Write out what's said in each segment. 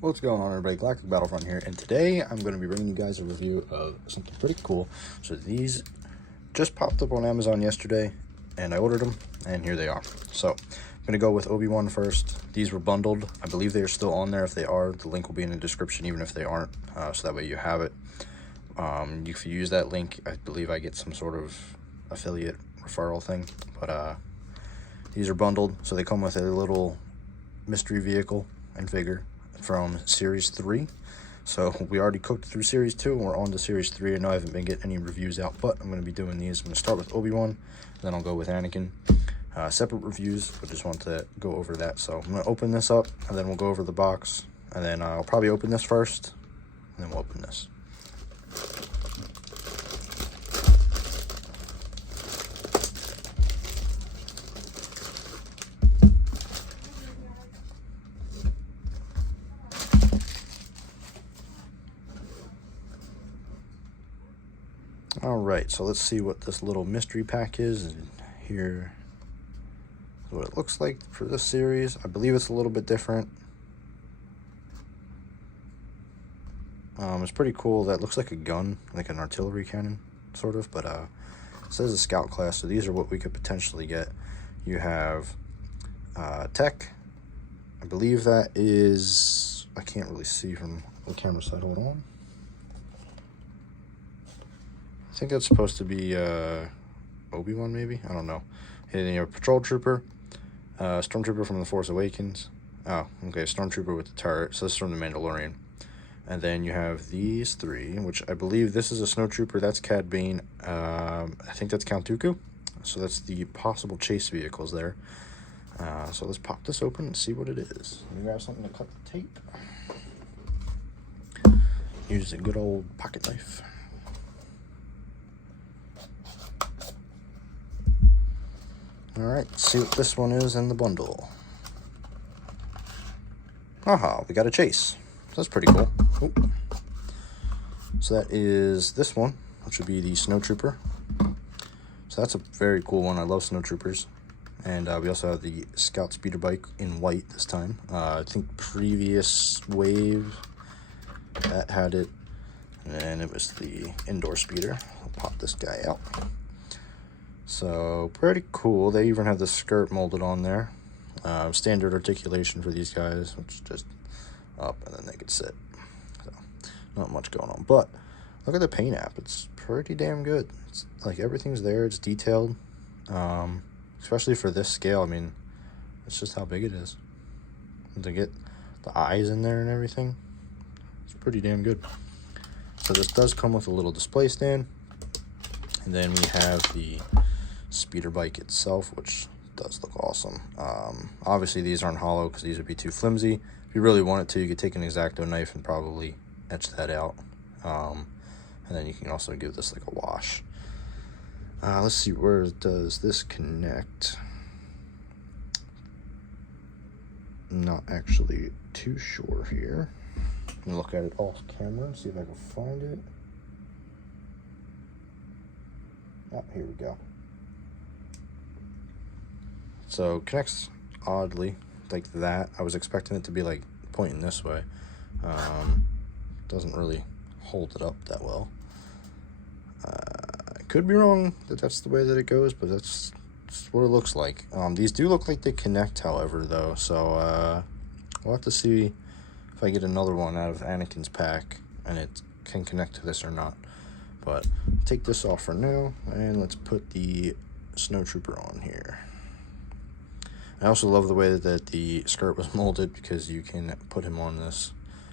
What's going on, everybody? Galactic Battlefront here, and today I'm going to be bringing you guys a review of something pretty cool. So these just popped up on Amazon yesterday, and I ordered them, and here they are. So I'm going to go with Obi-Wan first. These were bundled. I believe they are still on there. If they are, the link will be in the description, even if they aren't, so that way you have it. If you use that link, I believe I get some sort of affiliate referral thing, but these are bundled, so they come with a little mystery vehicle and figure from Series 3. So we already cooked through Series 2, and we're on to Series 3. I know I haven't been getting any reviews out, but I'm going to be doing these. I'm going to start with Obi-Wan, then I'll go with Anakin. Separate reviews, but just want to go over that. So I'm going to open this up, and then we'll go over the box, and then I'll probably open this first, and then we'll open this. Alright, so let's see what this little mystery pack is, and here is what it looks like for this series. I believe it's a little bit different. It's pretty cool. That looks like a gun, like an artillery cannon, sort of, but it says a scout class, so these are what we could potentially get. You have tech. I believe that is, I can't really see from the camera side. Hold on. I think that's supposed to be Obi-Wan, maybe? I don't know. And then you have Patrol Trooper, Stormtrooper from The Force Awakens. Oh, okay, Stormtrooper with the turret. So this is from The Mandalorian. And then you have these three, which I believe this is a Snowtrooper. That's Cad Bane. I think that's Count Dooku. So that's the possible chase vehicles there. So let's pop this open and see what it is. Let me grab something to cut the tape. Use a good old pocket knife. Alright, let's see what this one is in the bundle. Aha, we got a chase. That's pretty cool. Ooh. So that is this one, which would be the Snowtrooper. So that's a very cool one. I love Snowtroopers. And we also have the Scout Speeder Bike in white this time. I think previous wave that had it, and it was the indoor speeder. I'll pop this guy out. So pretty cool. They even have the skirt molded on there. Standard articulation for these guys, which is just up and then they could sit. So not much going on, but look at the paint app. It's pretty damn good. It's like everything's there. It's detailed, especially for this scale. I mean, it's just how big it is. And to get the eyes in there and everything, it's pretty damn good. So this does come with a little display stand, and then we have the speeder bike itself, which does look awesome. Obviously these aren't hollow because these would be too flimsy. If you really wanted to, you could take an X-Acto knife and probably etch that out, and then you can also give this like a wash. Let's see, where does this connect? Not actually too sure here. I'm gonna look at it off camera and see if I can find it. Oh, here we go. So connects oddly like that. I was expecting it to be like pointing this way. Doesn't really hold it up that well. I could be wrong that that's the way that it goes, but that's what it looks like. These do look like they connect, however, though. So we'll have to see if I get another one out of Anakin's pack and it can connect to this or not. But take this off for now, and let's put the Snowtrooper on here. I also love the way that the skirt was molded, because you can put him on this.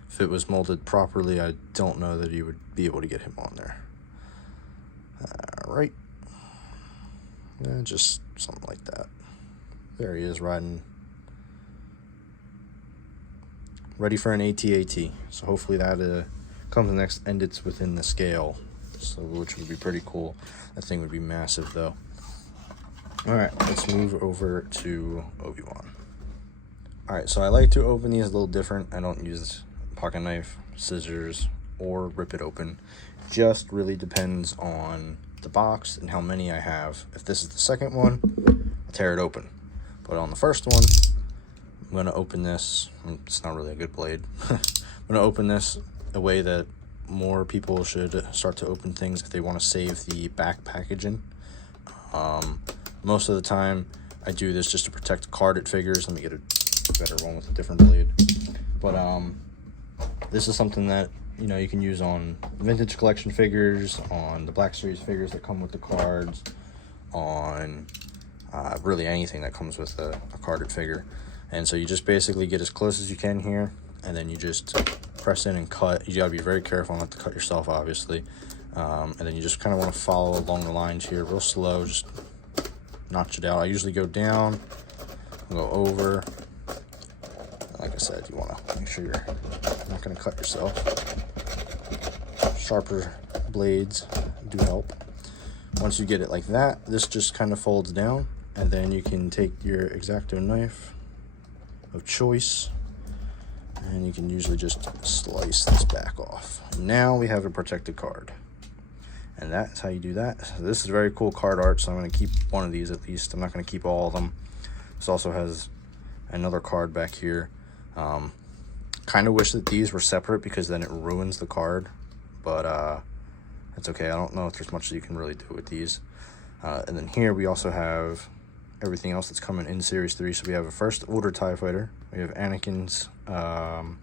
If it was molded properly, I don't know that you would be able to get him on there. Alright. Just something like that. There he is, riding. Ready for an AT-AT. So hopefully that comes next, and it's within the scale. So, which would be pretty cool. That thing would be massive, though. Alright, let's move over to Obi-Wan. Alright, so I like to open these a little different. I don't use pocket knife, scissors, or rip it open. Just really depends on the box and how many I have. If this is the second one, I'll tear it open. But on the first one, going to open this. It's not really a good blade. I'm going to open this a way that more people should start to open things if they want to save the back packaging. Most of the time I do this just to protect carded figures. Let me get a better one with a different blade. But this is something that, you know, you can use on vintage collection figures, on the Black Series figures that come with the cards, on really anything that comes with a carded figure. And so you just basically get as close as you can here, and then you just press in and cut. You gotta be very careful not to cut yourself, obviously. And then you just kind of want to follow along the lines here real slow, just notch it out. I usually go down, go over. Like I said, you want to make sure you're not going to cut yourself. Sharper blades do help. Once you get it like that, this just kind of folds down, and then you can take your X-Acto knife of choice, and you can usually just slice this back off. Now we have a protected card, and that's how you do that. So this is very cool card art, so I'm going to keep one of these at least. I'm not going to keep all of them. This also has another card back here. Kind of wish that these were separate because then it ruins the card, but that's okay. I don't know if there's much that you can really do with these. And then here we also have everything else that's coming in Series 3. So we have a First Order TIE Fighter. We have Anakin's Jedi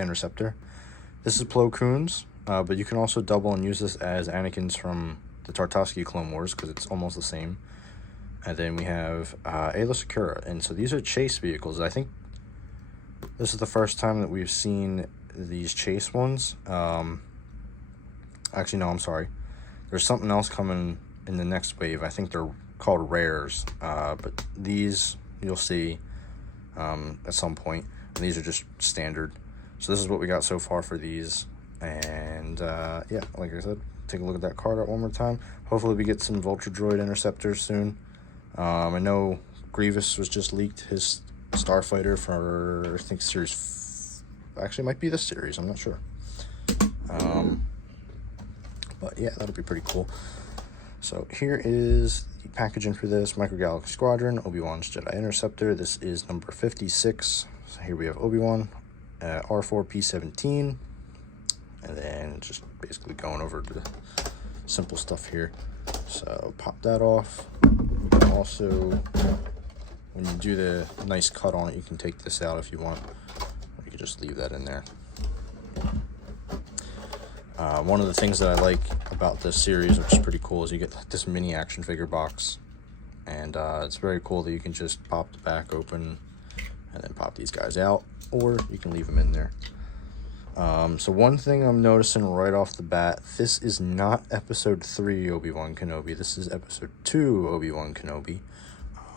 Interceptor. This is Plo Koon's, but you can also double and use this as Anakin's from the Tartakovsky Clone Wars because it's almost the same. And then we have Aayla Secura. And so these are chase vehicles. I think this is the first time that we've seen these chase ones. Actually, no, I'm sorry. There's something else coming in the next wave. I think they're called rares. But these you'll see at some point. And these are just standard. So this is what we got so far for these. And yeah, like I said, take a look at that card art one more time. Hopefully we get some Vulture Droid Interceptors soon. I know Grievous was just leaked, his Starfighter for, I think, Series... Actually, it might be this series, I'm not sure. But yeah, that'll be pretty cool. So here is the packaging for this. Micro Galaxy Squadron, Obi-Wan's Jedi Interceptor. This is number 56. So here we have Obi-Wan, R4P17. And then just basically going over the simple stuff here. So pop that off. You can also, when you do the nice cut on it, you can take this out if you want. Or you can just leave that in there. One of the things that I like about this series, which is pretty cool, is you get this mini action figure box. And it's very cool that you can just pop the back open and then pop these guys out. Or you can leave them in there. So one thing I'm noticing right off the bat, this is not episode 3 Obi-Wan Kenobi. This is episode 2 Obi-Wan Kenobi.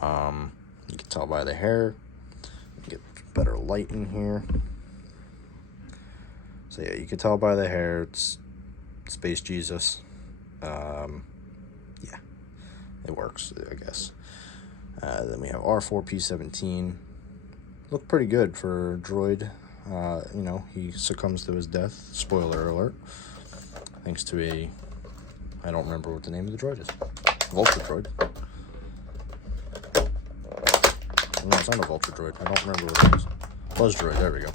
You can tell by the hair. You can get better light in here. So yeah, you can tell by the hair, it's Space Jesus. Yeah, it works, I guess. Then we have R4P17. Look pretty good for a droid. You know, he succumbs to his death. Spoiler alert. Thanks to a... I don't remember what the name of the droid is. Vulture droid. No, it's not a Vulture droid. I don't remember what it is. Buzz droid, there we go.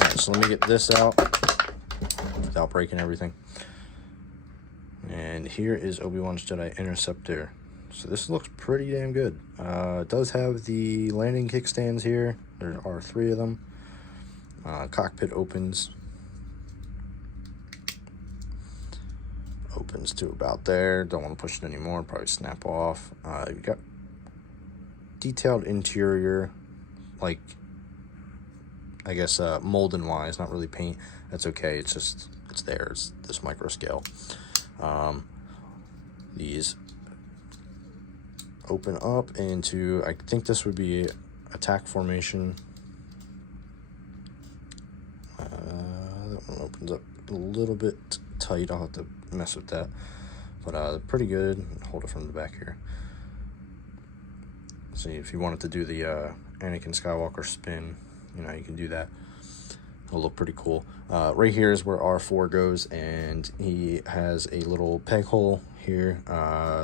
Alright, so let me get this out without breaking everything. And here is Obi-Wan's Jedi Interceptor. So this looks pretty damn good. It does have the landing kickstands here. There are 3 of them. Cockpit opens to about there. Don't want to push it anymore, probably snap off. You've got detailed interior, like, I guess molding wise, not really paint. That's okay, it's just, it's there, it's this micro scale. These open up into, I think this would be attack formation. That one opens up a little bit tight. I'll have to mess with that, but pretty good. Hold it from the back here. See, if you wanted to do the Anakin Skywalker spin, you know, you can do that. It'll look pretty cool. Right here is where R4 goes, and he has a little peg hole here,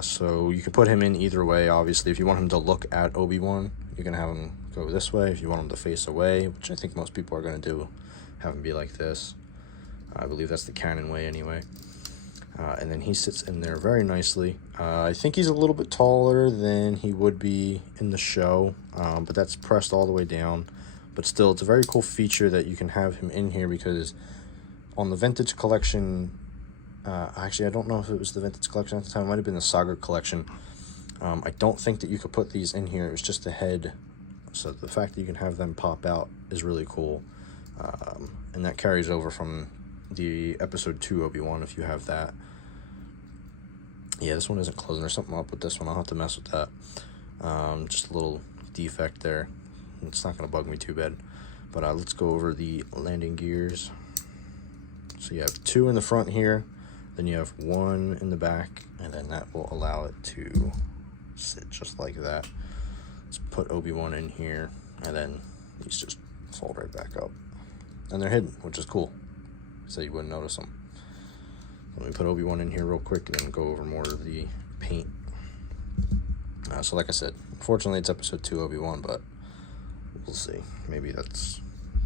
so you can put him in either way. Obviously, if you want him to look at Obi-Wan, you can have him go this way. If you want him to face away, which I think most people are going to do, have him be like this. I believe that's the canon way anyway. And then he sits in there very nicely. I think he's a little bit taller than he would be in the show, but that's pressed all the way down. But still, it's a very cool feature that you can have him in here, because on the Vintage Collection, actually, I don't know if it was the Vintage Collection at the time. It might have been the Saga Collection. I don't think that you could put these in here. It was just the head. So the fact that you can have them pop out is really cool. And that carries over from the Episode 2 Obi-Wan, if you have that. Yeah, this one isn't closing. There's something up with this one. I'll have to mess with that. Just a little defect there. It's not going to bug me too bad. But let's go over the landing gears. So you have 2 in the front here. Then you have 1 in the back. And then that will allow it to sit just like that. Let's put Obi-Wan in here. And then these just fold right back up. And they're hidden, which is cool, so you wouldn't notice them. Let me put Obi-Wan in here real quick and then go over more of the paint. So like I said, unfortunately it's Episode 2 Obi-Wan, but we'll see. Maybe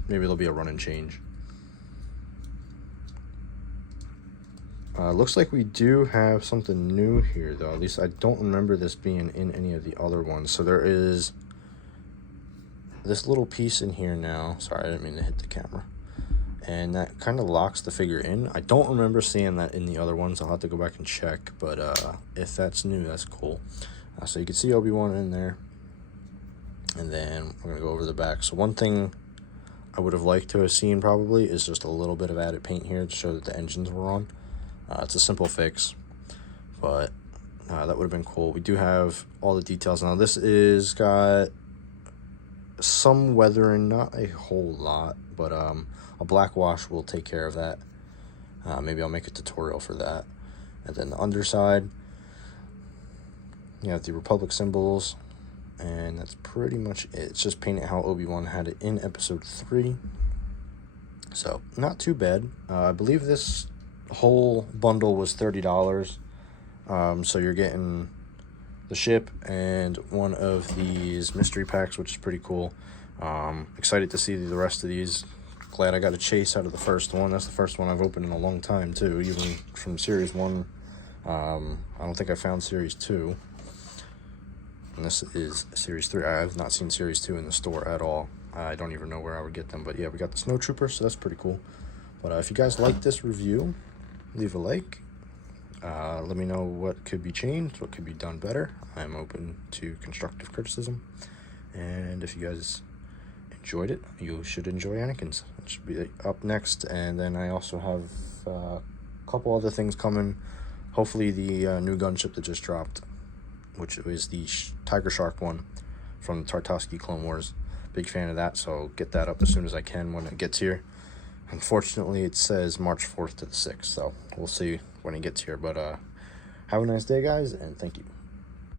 there'll be a run and change. Looks like we do have something new here, though. At least I don't remember this being in any of the other ones. So there is this little piece in here now. Sorry, I didn't mean to hit the camera. And that kind of locks the figure in. I don't remember seeing that in the other ones. I'll have to go back and check. But if that's new, that's cool. So you can see Obi-Wan in there. And then we're going to go over the back. So one thing I would have liked to have seen probably is just a little bit of added paint here to show that the engines were on. It's a simple fix, but that would have been cool. We do have all the details. Now this is got some weathering, not a whole lot, but a black wash will take care of that. Maybe I'll make a tutorial for that. And then the underside, you have the Republic symbols, and that's pretty much it. It's just painted how Obi-Wan had it in Episode 3. So not too bad. I believe this whole bundle was $30. So you're getting the ship and one of these mystery packs, which is pretty cool. Excited to see the rest of these. Glad I got a chase out of the first one. That's the first one I've opened in a long time too, even from Series 1. I don't think I found Series 2. And this is Series 3. I have not seen Series 2 in the store at all. I don't even know where I would get them. But yeah, we got the Snowtrooper, so that's pretty cool. But if you guys like this review, leave a like. Let me know what could be changed, what could be done better. I'm open to constructive criticism. And if you guys enjoyed it, you should enjoy Anakin's. It should be up next. And then I also have a couple other things coming. Hopefully the new gunship that just dropped, which is the Tiger Shark one from the Tartakovsky Clone Wars. Big fan of that, so get that up as soon as I can when it gets here. Unfortunately, it says March 4th to the 6th, so we'll see when it gets here. But have a nice day, guys, and thank you.